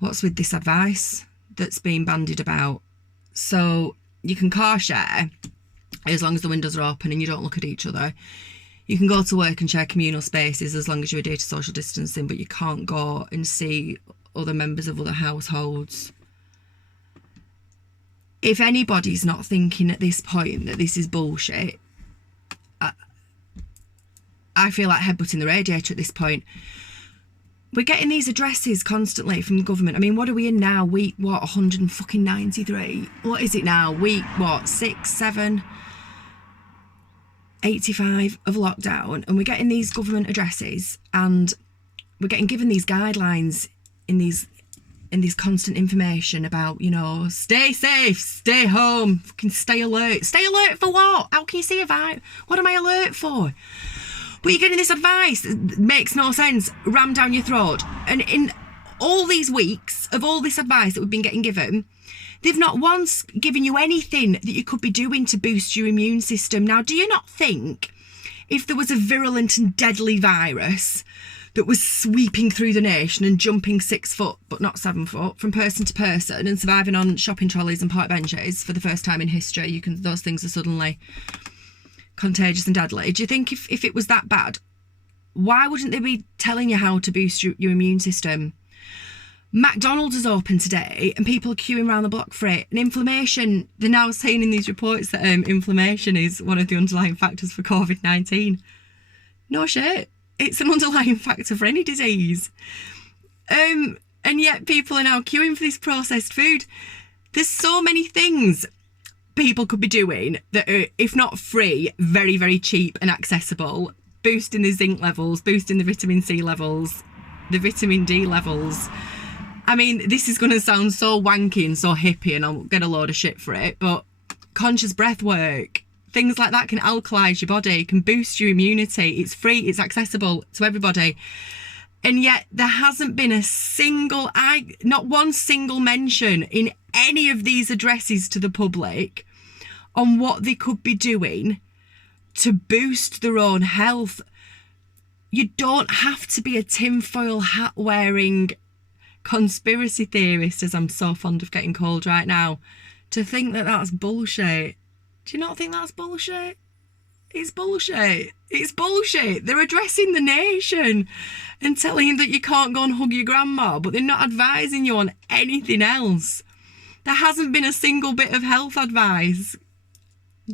what's with this advice that's being bandied about? So you can car share as long as the windows are open and you don't look at each other. You can go to work and share communal spaces as long as you adhere to social distancing, but you can't go and see other members of other households. If anybody's not thinking at this point that this is bullshit, I feel like headbutting the radiator at this point. We're getting these addresses constantly from the government. I mean, what are we in now? Week, 193? What is it now? Week, 6, 7, 85 of lockdown. And we're getting these government addresses and we're getting given these guidelines in these constant information about, stay safe, stay home, fucking stay alert. Stay alert for what? How can you see a virus? What am I alert for? But you're getting this advice that makes no sense, rammed down your throat. And in all these weeks of all this advice that we've been getting given, they've not once given you anything that you could be doing to boost your immune system. Now, do you not think if there was a virulent and deadly virus that was sweeping through the nation and jumping 6 foot, but not 7 foot, from person to person and surviving on shopping trolleys and park benches for the first time in history, those things are suddenly contagious and deadly. Do you think if it was that bad, why wouldn't they be telling you how to boost your immune system? McDonald's is open today and people are queuing around the block for it. And inflammation, they're now saying in these reports that inflammation is one of the underlying factors for COVID-19. No shit. It's an underlying factor for any disease. And yet people are now queuing for this processed food. There's so many things people could be doing that are, if not free, very, very cheap and accessible, boosting the zinc levels, boosting the vitamin C levels, the vitamin D levels. I mean, this is going to sound so wanky and so hippie and I'll get a load of shit for it, but conscious breath work, things like that can alkalise your body, can boost your immunity. It's free, it's accessible to everybody. And yet there hasn't been not one single mention in any of these addresses to the public on what they could be doing to boost their own health. You don't have to be a tinfoil hat wearing conspiracy theorist, as I'm so fond of getting called right now, to think that that's bullshit. Do you not think that's bullshit? It's bullshit. It's bullshit. They're addressing the nation and telling you that you can't go and hug your grandma, but they're not advising you on anything else. There hasn't been a single bit of health advice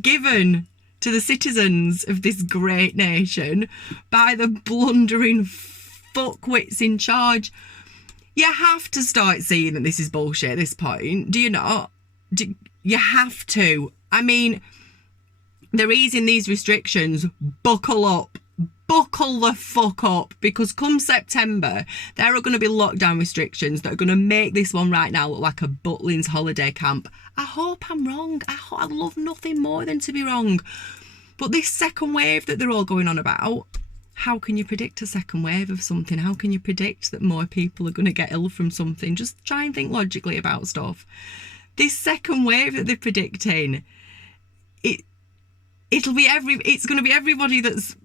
given to the citizens of this great nation by the blundering fuckwits in charge. You have to start seeing that this is bullshit at this point. Do you not? You have to. I mean, they're easing these restrictions. Buckle up. Buckle the fuck up, because come September, there are going to be lockdown restrictions that are going to make this one right now look like a Butlins holiday camp. I hope I'm wrong. I love nothing more than to be wrong. But this second wave that they're all going on about, how can you predict a second wave of something? How can you predict that more people are going to get ill from something? Just try and think logically about stuff. This second wave that they're predicting, it's going to be everybody that's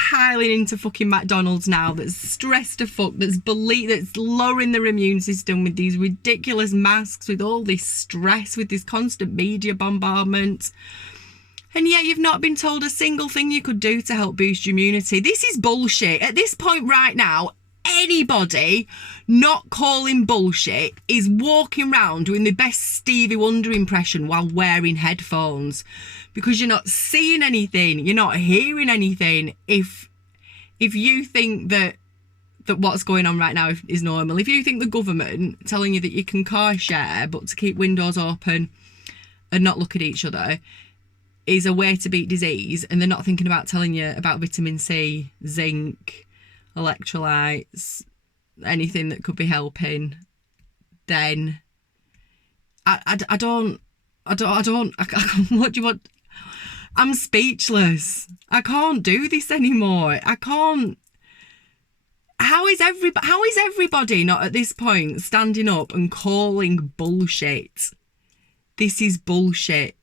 piling into fucking McDonald's now, that's stressed to fuck, that's lowering their immune system with these ridiculous masks, with all this stress, with this constant media bombardment. And yet you've not been told a single thing you could do to help boost your immunity. This is bullshit. At this point right now, anybody not calling bullshit is walking around doing the best Stevie Wonder impression while wearing headphones, because you're not seeing anything, you're not hearing anything. If you think that what's going on right now is normal, if you think the government telling you that you can car share but to keep windows open and not look at each other is a way to beat disease, and they're not thinking about telling you about vitamin C, zinc, electrolytes, anything that could be helping, then I don't what do you want? I'm speechless. I can't do this anymore. I can't. How is everybody not at this point standing up and calling bullshit? This is bullshit.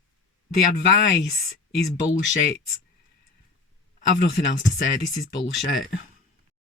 The advice is bullshit. I've nothing else to say. This is bullshit.